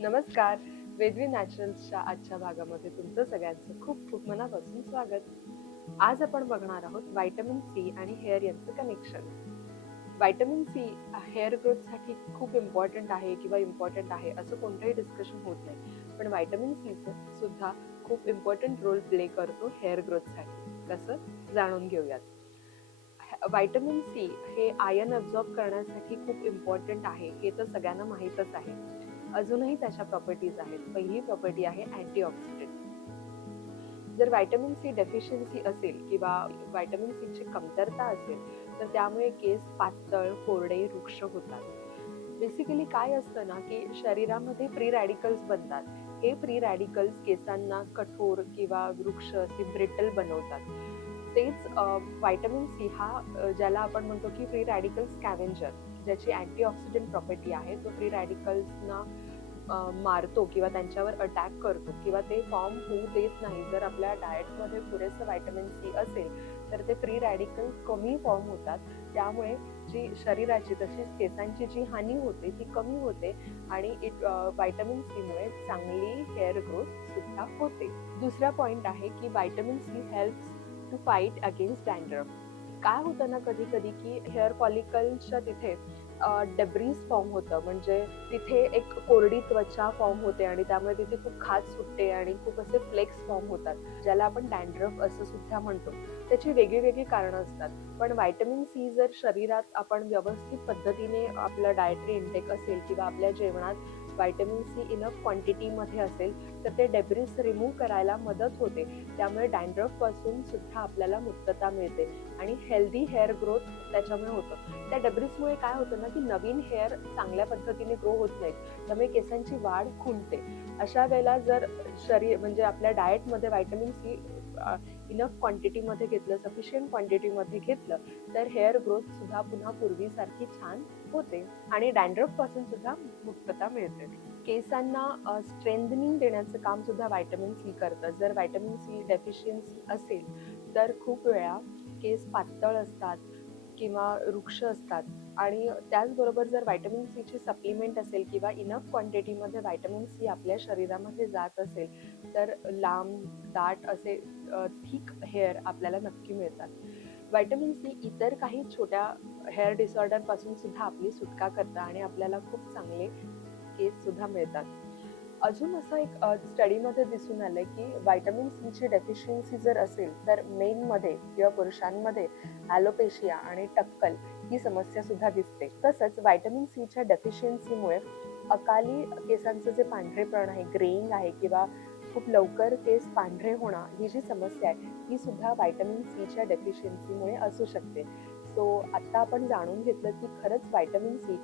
नमस्कार. वेदवी नॅचरल्सच्या आजच्या भागामध्ये तुमचं सगळ्यांचं खूप खूप मनापासून स्वागत. आज आपण बघणार आहोत व्हिटॅमिन सी आणि हेअर यांचं कनेक्शन. व्हिटॅमिन सी हेअर ग्रोथसाठी खूप इम्पॉर्टंट आहे किंवा इम्पॉर्टंट आहे असं कोणतंही डिस्कशन होत नाही. पण व्हिटॅमिन सीचं सुद्धा खूप इम्पॉर्टंट रोल प्ले करतो हेअर ग्रोथसाठी. कसं जाणून घेऊयात. व्हिटॅमिन सी हे आयर्न अब्झॉर्ब करण्यासाठी खूप इम्पॉर्टंट आहे, हे तर सगळ्यांना माहीतच आहे. अजूनही त्याच्या प्रॉपर्टीज आहेत. पहिली प्रॉपर्टी आहे अँटीऑक्सिडंट. जर व्हिटॅमिन सी डेफिशियन्सी असेल किंवा व्हिटॅमिन सीची कमतरता असेल तर त्यामुळे केस पातळ, कोरडे, रुक्ष होतात. बेसिकली काय असतं ना, की शरीरामध्ये फ्री रॅडिकल्स बनतात. हे फ्री रॅडिकल्स केसांना कठोर किंवा वृक्ष असे ब्रिटल बनवतात. तेच व्हिटॅमिन सी हा ज्याला आपण म्हणतो की फ्री रॅडिकल स्कॅव्हेंजर, ज्याची अँटीऑक्सिडंट प्रॉपर्टी आहे, तो फ्री रॅडिकल्सना मारतो किंवा त्यांच्यावर अटॅक करतो किंवा ते फॉर्म होऊ देत नाही. जर आपल्या डाएटमध्ये पुरेसं व्हिटॅमिन सी असेल तर ते फ्री रॅडिकल कमी फॉर्म होतात. त्यामुळे जी शरीराची तशीच केसांची जी हानी होते ती कमी होते आणि व्हिटॅमिन सीमुळे चांगली हेअर ग्रोथ सुद्धा होते. दुसरा पॉइंट आहे की vitamin C helps to fight against dandruff. काय होतं ना कधी कधी की हेअर फॉलिकलच्या तिथे डेब्रीज फॉर्म होतं, म्हणजे तिथे एक कोरडी त्वचा फॉर्म होते आणि त्यामुळे तिथे खूप खाज सुटते आणि खूप असे फ्लेक्स फॉर्म होतात, ज्याला आपण डॅन्ड्रफ असं सुद्धा म्हणतो. त्याची वेगळी वेगळी कारणं असतात. पण व्हिटॅमिन सी जर शरीरात आपण व्यवस्थित पद्धतीने आपलं डायटरी इंटेक असेल किंवा आपल्या जेवणात व्हिटॅमिन सी इनफ क्वांटिटीमध्ये असेल तर ते डेब्रिस रिमूव्ह करायला मदत होते. त्यामुळे डॅन्ड्रफ पासून सुद्धा आपल्याला मुक्तता मिळते आणि हेल्दी हेअर ग्रोथ त्याच्यामुळे होतं. त्या डेब्रिसमुळे काय होतं ना, की नवीन हेअर चांगल्या पद्धतीने ग्रो होत नाहीत, त्यामुळे केसांची वाढ खुंटते. अशा वेळेला जर शरीर म्हणजे आपल्या डाएटमध्ये व्हिटॅमिन सी इनफ क्वांटिटीमध्ये घेतलं, सफिशियंट क्वांटिटीमध्ये घेतलं तर हेअर ग्रोथ सुद्धा पुन्हा पूर्वीसारखी छान होते आणि डॅन्ड्रफ पासून सुद्धा मुक्तता मिळते. केसांना स्ट्रेंथनिंग देण्याचं काम सुद्धा व्हिटॅमिन सी करतं. जर व्हिटॅमिन सी डेफिशियन्सी असेल तर खूप वेळा केस पातळ असतात किंवा रुक्ष असतात आणि त्याचबरोबर जर व्हिटॅमिन सीची सप्लिमेंट असेल किंवा इनफ क्वांटिटीमध्ये व्हिटॅमिन सी आपल्या शरीरामध्ये जात असेल तर लांब, दाट असे थिक हेअर आपल्याला नक्की मिळतात. व्हिटॅमिन सी इतर काही छोट्या हेअर डिसऑर्डर पासून सुद्धा आपली सुटका करतं आणि आपल्याला खूप चांगले केस सुद्धा मिळतात. अजून असं एक स्टडीमध्ये दिसून आलंय की व्हिटॅमिन सीची डेफिशियन्सी जर असेल तर मेनमध्ये किंवा पुरुषांमध्ये ॲलोपेशिया आणि टक्कल ही समस्या सुद्धा दिसते. तसंच व्हिटॅमिन सीच्या डेफिशियन्सीमुळे अकाली केसांचं जे पांढरेपण आहे, ग्रेइंग आहे किंवा खूप लवकर केस पांढरे होणं, ही जी समस्या आहे ही सुद्धा व्हिटॅमिन सीच्या डेफिशियन्सीमुळे असू शकते. सो आता आपण जाणून घेतलं की खरंच व्हिटॅमिन सी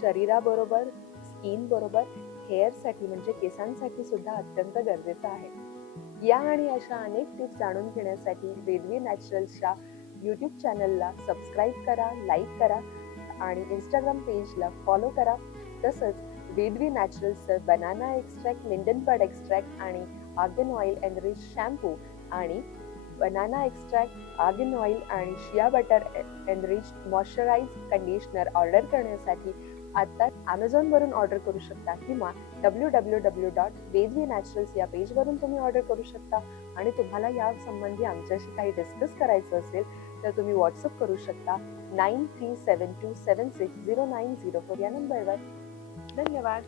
शरीराबरोबर, स्किन बरोबर, हेअरसाठी म्हणजे केसांसाठी सुद्धा अत्यंत गरजेचं आहे. या आणि अशा अनेक टिप्स जाणून घेण्यासाठी वेदवी नॅचरल्सच्या यूट्यूब चॅनलला सबस्क्राईब करा, लाईक करा आणि इंस्टाग्राम पेजला फॉलो करा. तसंच वेदवी नॅचरल्सचं banana extract, linden bud extract आणि आर्गन ऑइल एनरिच शॅम्पू आणि बनाना एक्स्ट्रॅक्ट, आर्गन ऑइल आणि shea butter enrich moisturize conditioner order करण्यासाठी आता Amazonवरून ऑर्डर करू शकता किंवा www.vedvinnaturals या पेजवरून तुम्ही ऑर्डर करू शकता. आणि तुम्हाला या संबंधी आमच्याशी काही डिस्कस करायचं असेल तर तुम्ही व्हॉट्सअप करू शकता 9372760904 या नंबरवर. धन्यवाद.